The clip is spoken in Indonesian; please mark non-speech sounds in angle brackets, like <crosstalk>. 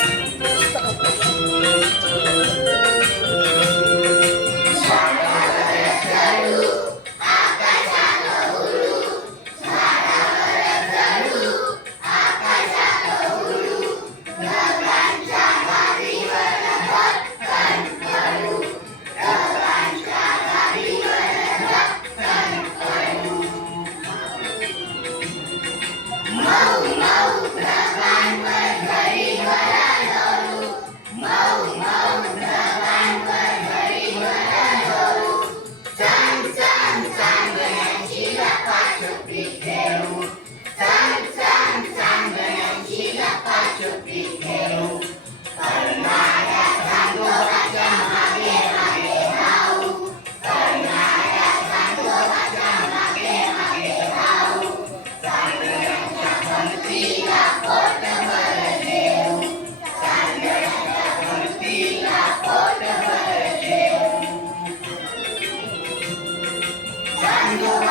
Thank <laughs> you. Yeah. <laughs>